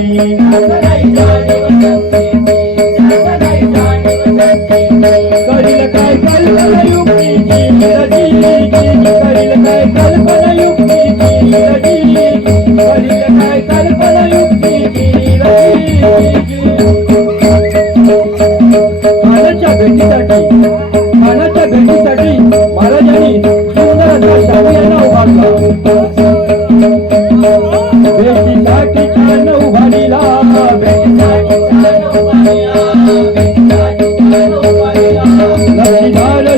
काय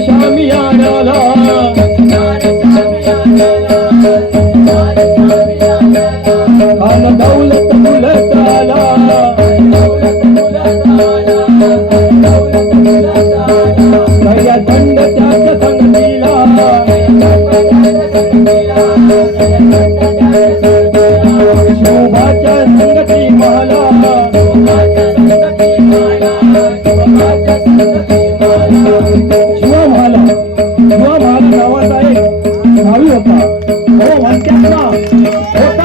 சாமி ஆனாலா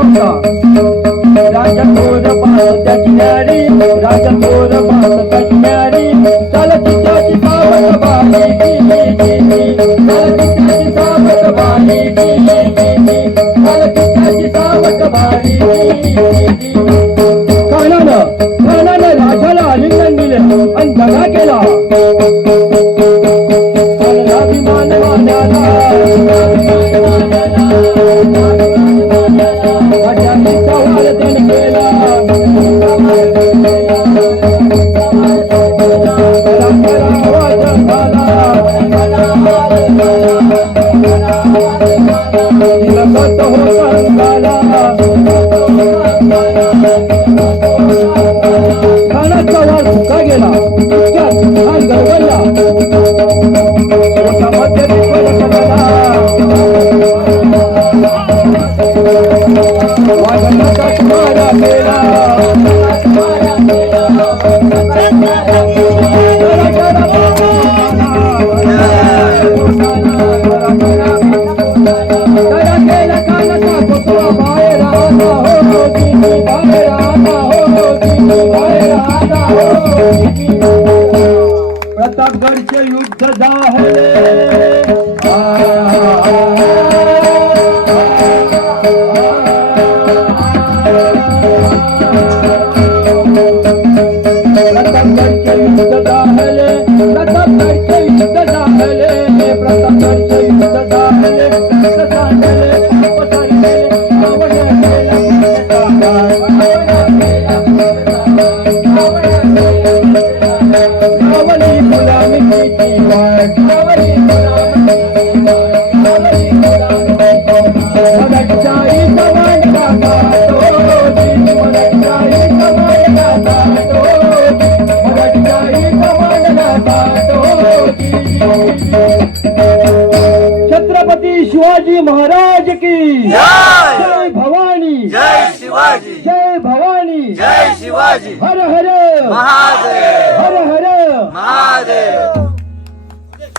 Raja Thor Raja Thor Raja Thor Raja Thor युद्ध जाहे छत्रपती शिवाजी महाराज की जय! भवानी! जय शिवाजी! जय भवानी! जय शिवाजी! हर हर! महादेव! हर हर! महादेव!